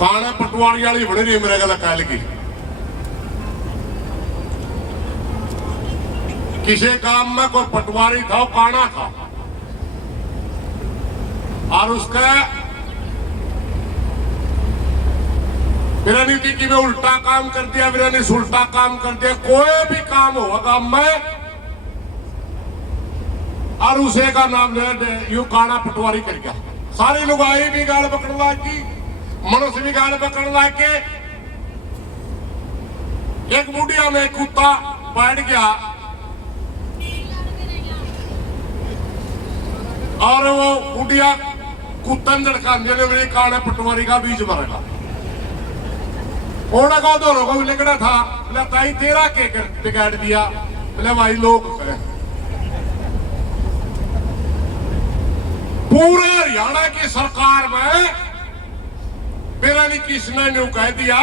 काने पटवारी वाली बनी रही मेरे गल कल की किसी काम में कोई पटवारी था, काना था और उसका नीति की में उल्टा काम कर दिया, ने उल्टा काम कर दिया। कोई भी काम होगा काम में और उसे का नाम ले यू काना पटवारी कर गया। सारी लुगाई भी गाल पकड़ लागी, मनुष्य भी गाल पकड़ लाके। एक बुढ़िया में कुत्ता बैठ गया और वो बुढ़िया कुत्तन झड़काने ने मेरे काने पटवारी का बीच मरेगा। ओड़ा का दोनों को लिखना था, बोला ताई तेरा के बिगाड़ दिया। बोले भाई लोग पूरे हरियाणा की सरकार में मेरा नहीं किसने ने कह दिया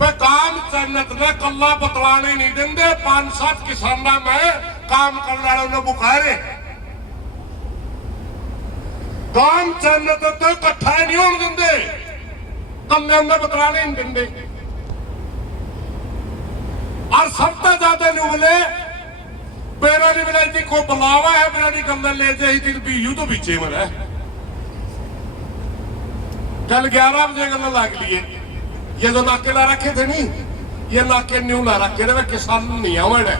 काम चन्नत ने कल्ला बतलाने नहीं देंगे। 5-7 किसाना में काम करने वालों ने बुखारे काम चन्नत तो इकट्ठा नहीं होने देंगे, कल्ले में बतलाने नहीं देंगे। और सबसे ज्यादा नहीं बोले बेरा नहीं मिला जी को बुलावा है, बेरा नहीं कमर ले जाए दिन भी यू तो पीछे में है। कल 11 बजे गल लग लिए, ये जो नाके ला रखे थे नहीं, ये नाके न्यू ला रखे थे। किसान नहीं आवे,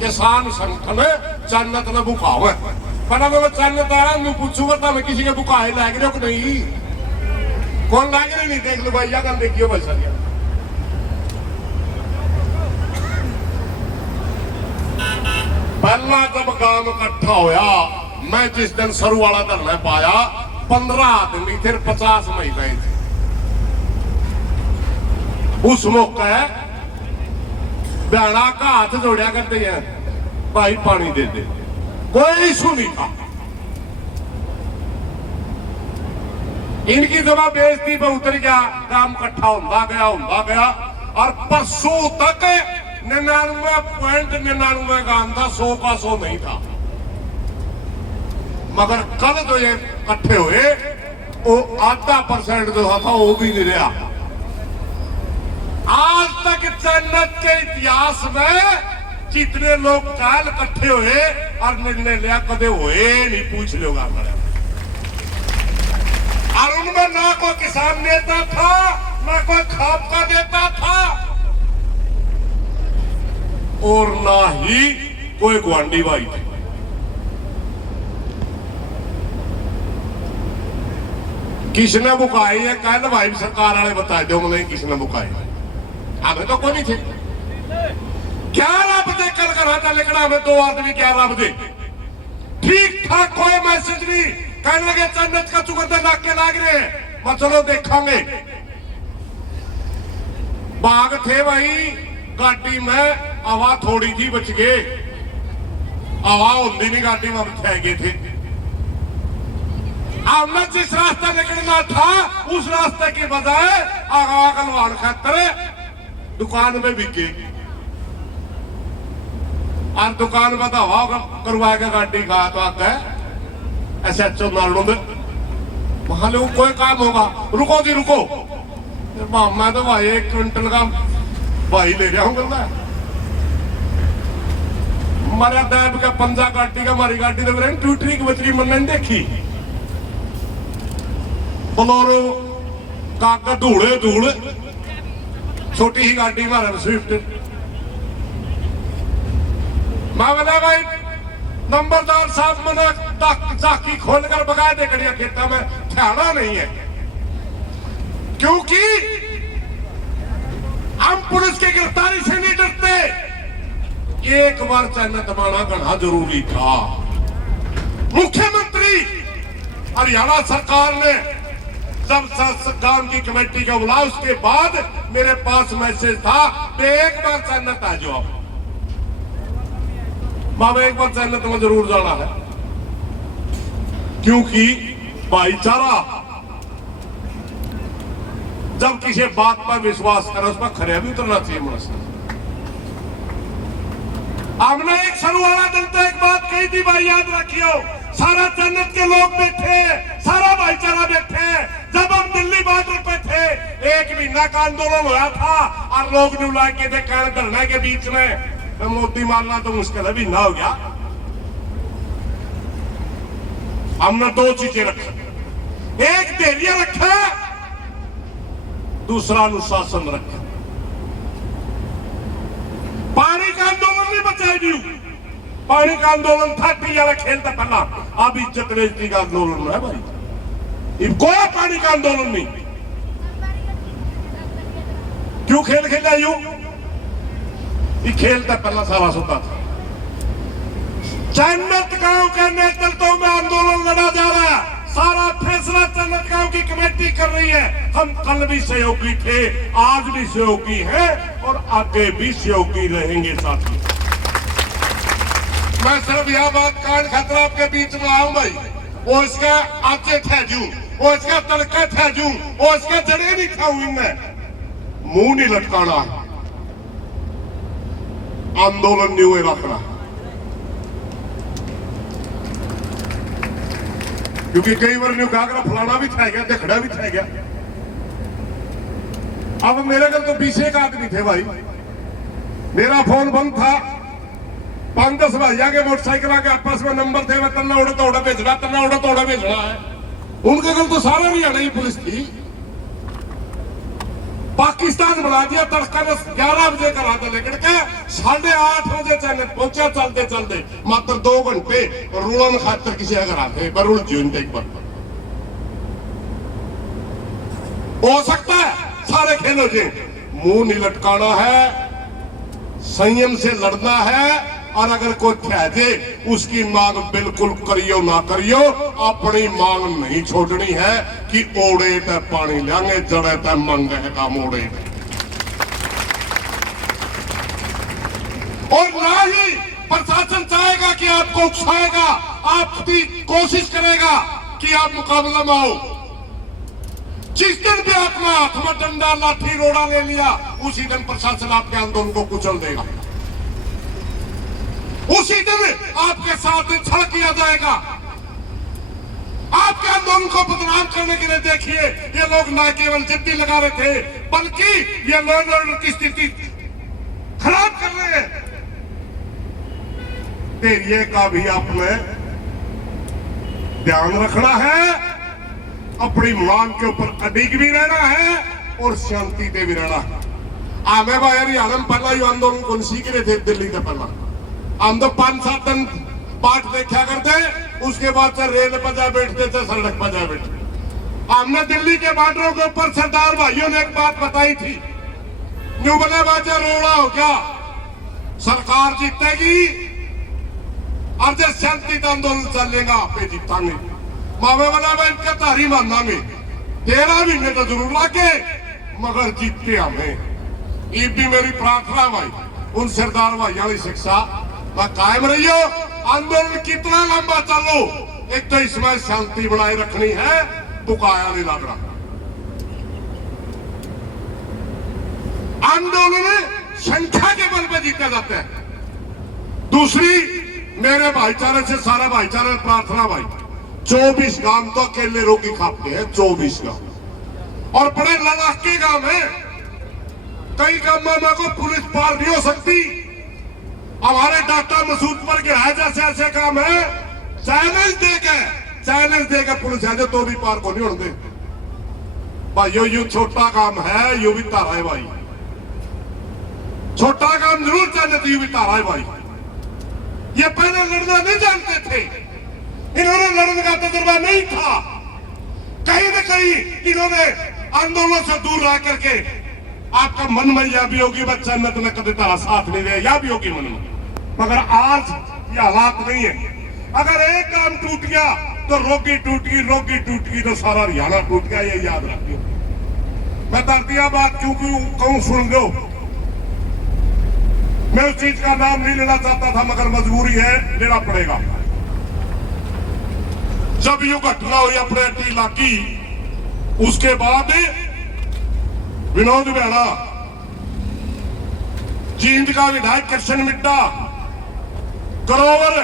किसान संगठन चन्नत ने बुखावे पर मैं चन्नत आया मैं पूछूंगा तो मैं किसी के बुखाए लाग रहे हो नहीं, कौन लाग रहे नहीं देख लो भाई, या कल देखियो बस। पहला जब गांव इकट्ठा होया, मैं जिस दिन सरू वाला धरना पाया 15 आदमी थे, 50 महिलाएं थी। उस मौके बहना का हाथ जोड़िया करते हैं, भाई पानी दे दे, कोई इशू नहीं था। इनकी जब बेइज्जती पे उतर गया, काम इकट्ठा होता गया और परसों तक 99.99 काम था, 100 का 100 नहीं था। मगर कल जो ये इकट्ठे हुए वो 0.5% जो था वो भी नहीं रहा। आज तक चन्नत के इतिहास में जितने लोग काल इकट्ठे हुए और निर्णय लिया कदे हुए नहीं, पूछ लो। और उनमें ना कोई किसान नेता था, ना कोई खाप का नेता था और ना ही कोई गुआंढी भाई थे। किसने बुकाई है कल भाई सरकार वाले बता दो, मुझे किसने बुकाई है, हमें तो कोई नहीं थे। क्या रब दे कल कर था लिखना, हमें 2 आदमी क्या रब दे, ठीक ठाक कोई मैसेज नहीं। कहने लगे चन्नत का चुकंदे नाके लाग रहे हैं, मैं चलो देखेंगे। बाग थे भाई, गाड़ी में हवा थोड़ी थी बच गए, हवा होती नहीं गाड़ी में थे गए थे। हमने जिस रास्ते निकलना था उस रास्ते की बजाय आगा कलवान खातर दुकान में बिके और दुकान में तो हवा करवा के गाड़ी का तो आता है ऐसे मालूम वहां लोग कोई काम होगा, रुको जी रुको, मैं तो भाई 1 क्विंटल का भाई ले रहा हूँ गला हमारे दैब का पंजा गाड़ी का, हमारी गाड़ी तो मेरे ट्यूटरी की बचरी मन देखी, बोलोरो काका धूड़े धूड़, छोटी ही गाड़ी हमारे स्विफ्ट। मैं बोला भाई नंबरदार साहब मैंने चाकी खोलकर भगा दे कड़िया खेता में ठाना नहीं है, क्योंकि हम पुलिस की गिरफ्तारी से नहीं डरते। एक बार चन्नत माना गढ़ा जरूरी था। मुख्यमंत्री हरियाणा सरकार ने जब गांव की कमेटी का बुला, उसके बाद मेरे पास मैसेज था कि एक बार चन्नत आ जाओ। बाबा एक बार चन्नत में जरूर जाना है, क्योंकि भाईचारा जब किसी बात पर विश्वास करे उस पर खरे भी उतरना चाहिए मनुष्य। हमने एक सरू वाला दल तो एक बात कही थी भाई, याद रखियो, सारा चन्नत के लोग बैठे, सारा भाईचारा बैठे। जब हम दिल्ली बॉर्डर पे थे महीना का आंदोलन हुआ था और लोग न्यू लाके धरने के बीच में तो मोदी मारना तो मुश्किल है, महीना हो गया। हमने दो चीजें रखी, एक धैर्य रखा, दूसरा अनुशासन रखा। पानी का आंदोलन नहीं बचाएगी, पानी का आंदोलन था टीआर खेलता पहला, अब इज्जत बेइज्जती का आंदोलन है भाई, कोई पानी का आंदोलन नहीं। क्यों खेल खेला यूं? ये खेलता पहला सारा सोता था। जन्नत गांव के नेतृत्व में आंदोलन लड़ा जा रहा है, सारा फैसला जन्नत गांव की कमेटी कर रही है। हम कल भी सहयोगी थे, आज भी सहयोगी हैं और आगे भी सहयोगी रहेंगे साथी। मैं सिर्फ यह बात कान खतरा आपके बीच में आऊं भाई, वो इसका आचे ठहजू, वो इसका तड़का ठहजू, वो इसके जड़े नहीं खाऊं, इनमें मुंह नहीं लटकाना, आंदोलन नहीं हुए रखना, क्योंकि कई बार न्यू घाघरा फलाना भी था गया, देखड़ा भी था गया। अब मेरे घर तो 20 एक आदमी थे भाई, मेरा फोन बंद था, 5-10 भाई आगे मोटरसाइकिल आके आपस में नंबर थे, मैं तन्ना उड़ा तोड़ा भेजना, तन्ना उड़ा तोड़ा भेजना है। उनके घर तो सारा हरियाणा ही पुलिस थी, पाकिस्तान बना दिया। तड़का 11 बजे करा था, लेकिन क्या 8:30 बजे चैनल पहुंचा चलते चलते, मात्र 2 घंटे रुलन खातर किसी अगर आते बरुल जीवन एक बार हो सकता है सारे खेलो जी। मुंह नहीं लटकाना है, संयम से लड़ना है, और अगर कोई ठहजे उसकी मांग बिल्कुल करियो ना करियो, अपनी मांग नहीं छोड़नी है कि ओड़े ते पानी लेंगे, जड़े ते मंगेगा मोड़े। और ना ही प्रशासन चाहेगा कि आपको उकसाएगा, आपकी कोशिश करेगा कि आप मुकाबला में आओ। जिस दिन भी आपने हाथ में डंडा लाठी रोड़ा ले लिया, उसी दिन प्रशासन आपके आंदोलन को कुचल देगा, उसी दिन आपके साथ छल किया जाएगा। आपके आंदोलन को बदनाम करने के लिए देखिए, ये लोग न केवल जिद्दी लगा रहे थे, बल्कि ये लॉ एंड ऑर्डर की स्थिति खराब कर रहे हैं। धैर्य का भी आपने ध्यान रखना है, अपनी मांग के ऊपर अडिग भी रहना है और शांति दे भी रहना है। आमे भाई हरियाणा में पहला ही आंदोलन कौन सी के लिए थे? दिल्ली का पहला हम तो 5-7 दिन पाठ देखा करते, उसके बाद से रेल पर जा बैठते थे, सड़क पर जा बैठते। हमने दिल्ली के बॉर्डरों के ऊपर सरदार भाइयों ने एक बात बताई थी, न्यू बने बाजा रोड़ा हो क्या, सरकार जीतेगी और जो शांति आंदोलन चलेगा आप जीतांगे। मामे बना मैं इनका तारी मानना में 13 महीने तो जरूर लागे, मगर जीतते हमें। ये भी मेरी प्रार्थना भाई, उन सरदार भाइयों की शिक्षा कायम रही हो। आंदोलन कितना लंबा चलो, एक तो इसमें शांति बनाए रखनी है, पुकाया नहीं लग रहा। आंदोलन संख्या के बल पर जीते जाते हैं। दूसरी, मेरे भाईचारे से सारा भाईचारा प्रार्थना भाई, 24 गांव तो अकेले रोगी खाते हैं, 24 गांव, और बड़े लड़ाके गांव है। कई गांवों में को पुलिस पार नहीं हो सकती। हमारे डाटा मसूद पर गिराया जैसे ऐसे काम है, चैलेंज देके पुलिस है तो भी पार को नहीं होने भाई। यू छोटा काम है, यू भी तारा है भाई, छोटा काम जरूर चाहिए तो यू भी तारा है भाई। ये पहले लड़ना नहीं जानते थे, इन्होंने लड़ने का तजुर्बा नहीं था, कहीं न कहीं इन्होंने आंदोलन से दूर रह करके आपका मन में यह भी होगी बच्चा मैं तुम्हें कभी तारा साथ नहीं दे, यह भी होगी मन में। मगर आज ये हालात नहीं है। अगर एक काम टूट गया तो रोगी टूट गई तो सारा हरियाणा टूट गया, ये याद रखियो। मैं दर्दिया बात क्यों कहूं सुन लो, मैं उस चीज का नाम नहीं लेना चाहता था, मगर मजबूरी है, लेना पड़ेगा। जब ये घटना हुई अपने टीला की, उसके बाद विनोद बेड़ा, जींद का विधायक कृष्ण मिड्डा, करोवर,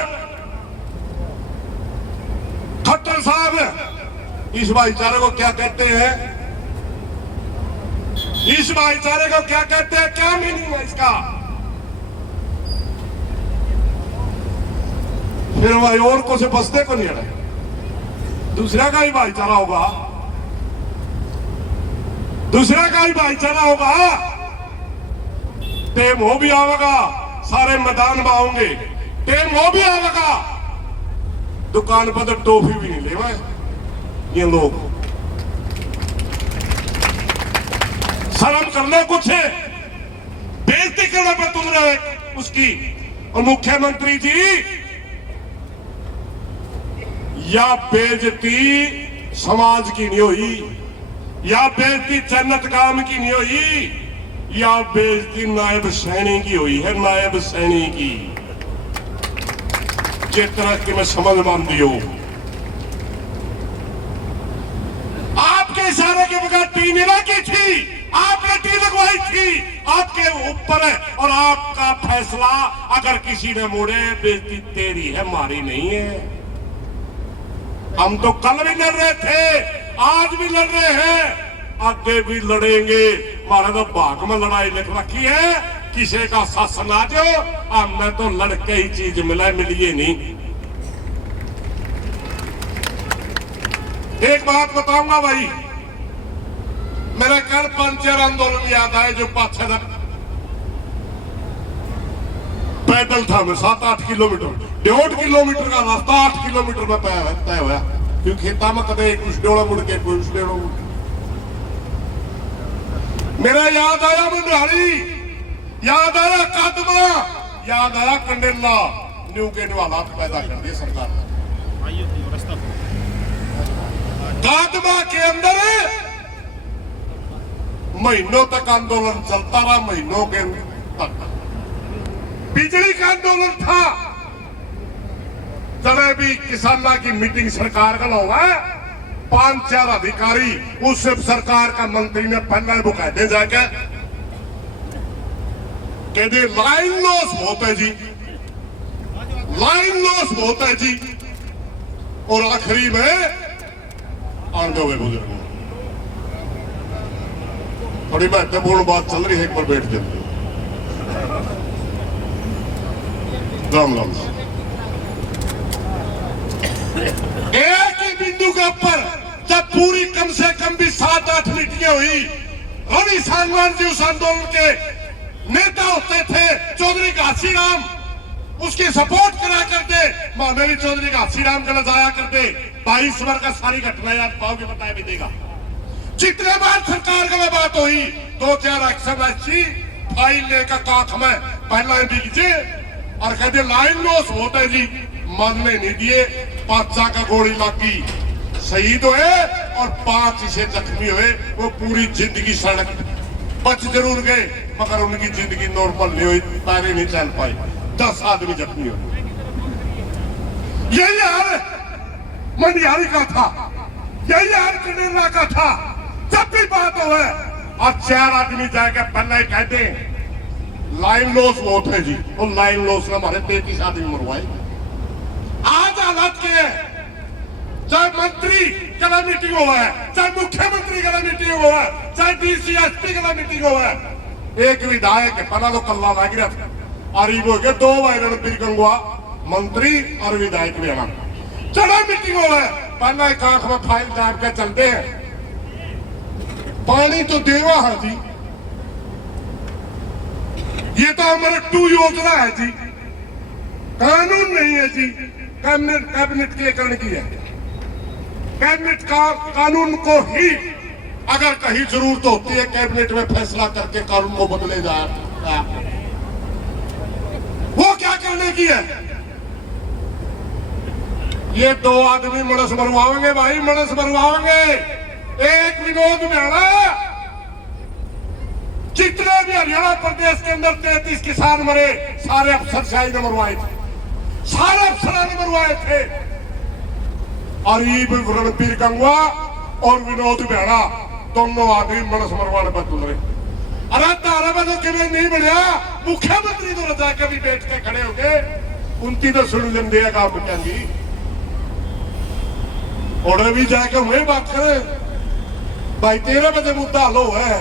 खट्टर साहब इस भाईचारे को क्या कहते हैं? इस भाईचारे को क्या कहते हैं, क्या मीनिंग है इसका? फिर भाई और को से बसते को नहीं है, दूसरा का ही भाईचारा होगा, दूसरा का ही भाईचारा होगा। टेम हो भी आवेगा, सारे मैदान में आओगे, टेम हो भी आवेगा, दुकान पर तो टॉफी भी नहीं लेवा ये लोग। शर्म कर लो कुछ, बेइज्जती करने पर तुम रहे उसकी। और मुख्यमंत्री जी, या बेइज्जती समाज की नहीं हुई, या बेइज्जती जन्नत काम की नहीं हुई, या बेइज्जती नायब सैनी की हुई है, नायब सैनी की। जिस तरह की मैं समझ मानती हूं, आपके इशारे के बगैर टी नहीं लगी थी, आपने टी लगवाई थी, आपके ऊपर है। और आपका फैसला अगर किसी ने मोड़े, बेइज्जती तेरी है, हमारी नहीं है। हम तो कल भी लड़ रहे थे, आज भी लड़ रहे हैं, आगे भी लड़ेंगे। हमारा तो भाग में लड़ाई लिख रखी है, किसी का शासन आ जाओ, हमें तो लड़के ही चीज मिला, मिलिए नहीं। एक बात बताऊंगा भाई, मेरे कल पंचर आंदोलन याद आए, जो पाछे पैदल था मैं 7-8 किलोमीटर, 1.5 किलोमीटर का रास्ता 8 किलोमीटर में तय हुआ, क्योंकि खेता में कदे कुछ डेढ़ मुड़ के कुछ डेढ़ मुड़। मेरा याद आया मंडाली, याद आया कादमा, याद आया कंडेला, न्यू के हालात पैदा कर दिए सरकार। कादमा के अंदर महीनों तक आंदोलन चलता रहा, महीनों के तक बिजली का आंदोलन था। चले भी किसानों की मीटिंग सरकार का होगा, 5-4 अधिकारी उस सरकार का मंत्री ने पहले बुकायदे जाके कहते लाइन लॉस बहुत है जी, लाइन लॉस बहुत है जी। और आखिरी में आंदो हुए बुजुर्गों, थोड़ी महत्वपूर्ण बात चल रही है, एक बार बैठ जाते। राम राम। एक ही बिंदु के ऊपर जब पूरी कम से कम भी 7-8 मीटिंगें हुई, रवि सांगवान जी उस आंदोलन के नेता होते थे, चौधरी घासीराम उसकी सपोर्ट करा करते, महादेवी चौधरी घासीराम के जाया करते। 22 वर्ष का सारी घटना याद पाओगे, बताया भी देगा। जितने बार सरकार का बात हुई, 2-4 एक्शन अच्छी फाइल लेकर काख में पहला दीजिए और कहते लाइन लॉस होता है जी, मानने नहीं दिए। 5 का गोली लगी, शहीद हुए और 5 इसे जख्मी हुए। वो पूरी जिंदगी सड़क बच जरूर गए, मगर उनकी जिंदगी नॉर्मल नहीं हुई, पैरे नहीं चल पाए, 10 आदमी जख्मी हुए। यही हाल मंडियारी का था, यही हाल कनेरा का था। जब भी बात हो और 4 आदमी जाकर पहले कहते लाइन लॉस बहुत है जी, और लाइन लॉस ने हमारे 33 आदमी मरवाए। आज हालात के चाहे मंत्री का मीटिंग हुआ है, चाहे मुख्यमंत्री का मीटिंग हुआ है, चाहे डीसी एसपी का मीटिंग हुआ है, एक विधायक पहला तो कल्ला लग रहा था, और हो गए 2 रणबीर गंगवा मंत्री और विधायक भी आना चला मीटिंग हुआ है। पहला एक आंख में फाइल दाब के चलते हैं, पानी तो देवा है जी, ये तो हमारा 2 योजना है जी, कानून नहीं है जी। कैबिनेट के कारण की है, कैबिनेट का कानून को ही अगर कहीं जरूरत होती है कैबिनेट में फैसला करके कानून को बदले जाए, वो क्या करने की है? ये 2 आदमी मनस मरवाएंगे भाई, मनस मरवाएंगे। एक विनोद मेहरा, जितने भी हरियाणा प्रदेश के अंदर 33 किसान मरे, सारे अफसरशाही ने मरवाए थे, सारे अफसरान ने मरवाए थे। और ये रणबीर गंगवा और विनोद मेहरा दोनों आदमी मनस मरवाने पर तुल रहे। अरे तारा में तो किमें नहीं बढ़िया, मुख्यमंत्री तो रजा के भी बैठ के खड़े हो गए, उनकी तो सुन लेंगे काम कहेंगी, और भी जाके वही बात करें भाई। 13 बजे मुद्दा हल हो है,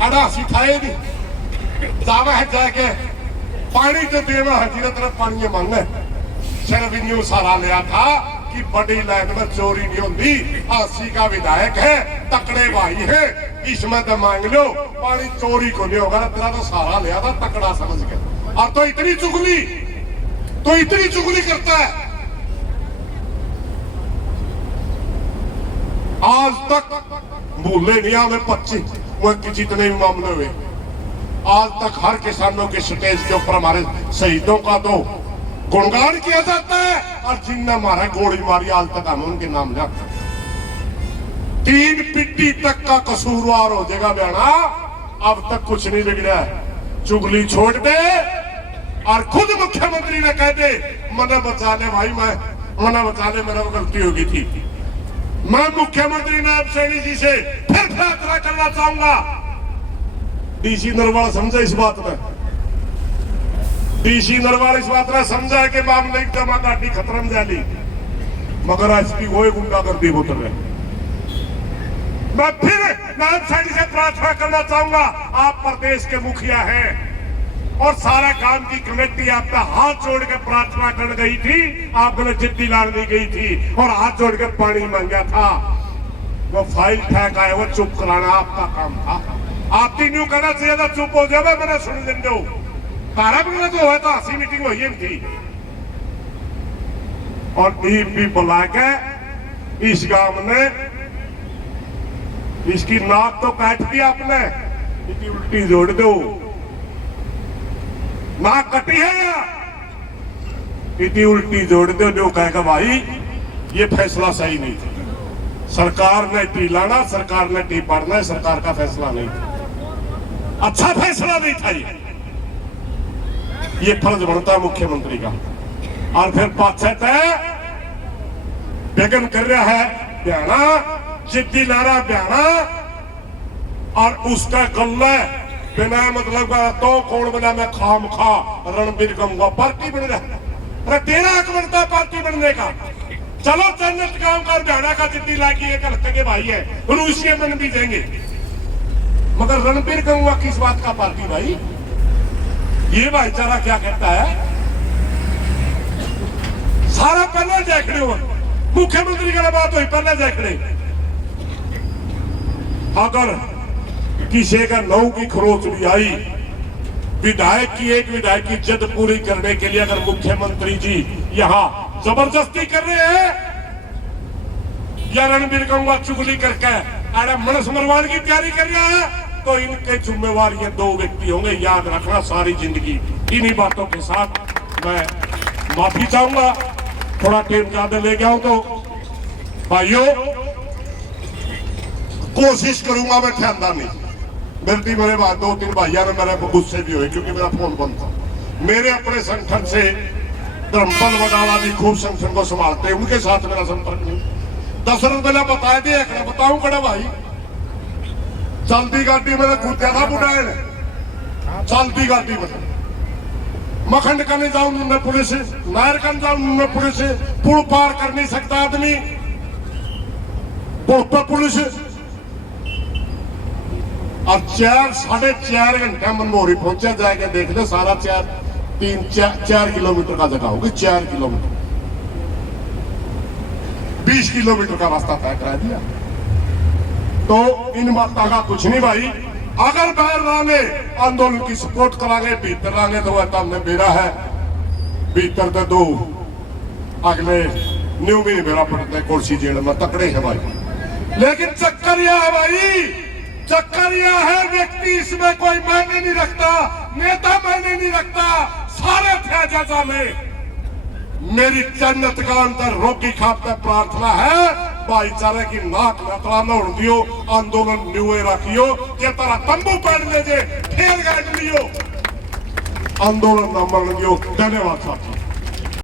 अड़ासी थाए नहीं जावा है जाके पानी तो देवा है जिन्हें तरफ पानी मांगे सिर्फ न्यू सारा लिया था कि बड़ी लाइन में चोरी नहीं होती। 80 का विधायक है, तकड़े भाई है, इसमें तो मांग लो, पानी चोरी को नहीं होगा। तेरा तो सारा लिया था तकड़ा समझ के, और तो इतनी चुगली करता है। आज तक भूले नहीं हमें 25 जितने भी मामले हुए, आज तक हर किसानों के स्टेज के ऊपर हमारे शहीदों का तो गुणगान किया जाता है, और जिनने मारा गोली मारी आज तक हम उनके नाम जाते। 3 पिट्टी तक का कसूरवार हो जाएगा बयाना। अब तक कुछ नहीं बिगड़ा, चुगली छोड़ दे और खुद मुख्यमंत्री ने कह दे मना बचा ले भाई, मना बचा ले, मेरा गलती होगी थी। मैं मुख्यमंत्री नायब सैनी जी से फिर फैसला करना चाहूंगा। डीसी नरवाल समझा इस बात में, डीसी नरवाल इस बात में समझा कि मामले की जमादाटी खतरा में जाली, मगर एसपी वो गुंडागर्दी बोतल है। मैं फिर नायब सैनी से प्रार्थना करना चाहूंगा, आप प्रदेश के मुखिया हैं और सारा काम की कमेटी आपका हाथ जोड़ के प्रार्थना कर गई थी, आपने जिद्दी लाने गई थी और हाथ जोड़ के पानी मांगा था। वो फाइल फेंका है, वो चुप कराना आपका काम था। आप तीन यूं कहना चाहिए था चुप हो जाए, मैंने सुन लें दो तारा भी तो हुआ था, हंसी मीटिंग हुई थी। और भी बुला के इस गांव ने इसकी नाक तो काट दी आपने, इसकी उल्टी जोड़ दो, नाक कटी है या इतनी उल्टी जोड़ दो। जो कहेगा भाई ये फैसला सही नहीं था, सरकार ने टी लाना, सरकार ने टी पढ़ना, सरकार का फैसला नहीं था, अच्छा फैसला नहीं था। ये फर्ज बनता मुख्यमंत्री का। और फिर पाछे बेगन कर रहा है बयाना, जिद्दी नारा बयाना, और उसका गल्ला बिना मतलब का तो कौन बना, मैं खाम खा रणबीर कहूंगा पार्टी बन रहा है। अरे तेरा हक बनता है पार्टी बनने का। चलो जन्नत गांव का हरियाणा का जिद्दी लागी एक हल्के के भाई है, रूसिया बन भी देंगे, मगर रणबीर कहूंगा किस बात का पार्टी भाई? ये भाईचारा क्या कहता है? सारा पहले जैखड़े हो, मुख्यमंत्री की बात हुई पहले जैखड़े। अगर किसी का नौ की खरोच भी आई, विधायक की एक विधायक की जिद पूरी करने के लिए अगर मुख्यमंत्री जी यहाँ जबरदस्ती कर रहे हैं या रणबीर कहूंगा चुगली करके अरे मनस मरवाने की तैयारी कर रहा है, तो इनके जिम्मेवार ये 2 व्यक्ति होंगे, याद रखना सारी जिंदगी। इन्हीं बातों के साथ मैं माफी चाहूंगा, थोड़ा टाइम ज्यादा ले गया हूं, तो भाइयों कोशिश करूंगा मैं ठहरना नहीं। मेरे मेरे बाद 2-3 भाइयों ने मेरे गुस्से भी हुए क्योंकि मेरा फोन बंद था। मेरे अपने संगठन से धर्मपाल वडाला जी खूब संगठन को संभालते हैं, उनके साथ मेरा संपर्क नहीं। 10 रुपये बताया दे, बताऊं कड़ा भाई चलती गाड़ी में कूदा था बुढ़ाए ने, चलती गाड़ी में मखंड करने जाऊं उन्होंने पुलिस, नायर करने जाऊं उन्होंने पुलिस, पुल पार कर नहीं सकता आदमी, पुल पर पुलिस। और 4-4.5 घंटा मनमोहरी पहुंचा, जाके देख लो सारा 4 किलोमीटर का जगह होगी, 4 किलोमीटर 20 किलोमीटर का रास्ता तय करा दिया। तो इन बातों का कुछ नहीं भाई, अगर बाहर रहे आंदोलन की सपोर्ट करांगे, भीतर रहे तो वह हमने बेरा है, भीतर तो 2 अगले न्यू भी नहीं बेरा पड़ता है, कुर्सी जेल में तकड़े है भाई। लेकिन चक्कर यह है भाई, चक्कर यह है व्यक्ति इसमें कोई मायने नहीं रखता, नेता मायने नहीं रखता, सारे थे जजा में। मेरी जन्नत का अंतर रोकी खाते प्रार्थना है, भाईचारे की नाक नतरा न उड़ दियो, आंदोलन न्यूए रखियो, ये तरह तंबू पहन ले जे, फेर गाड़ लियो, आंदोलन न मन दियो। धन्यवाद साथी।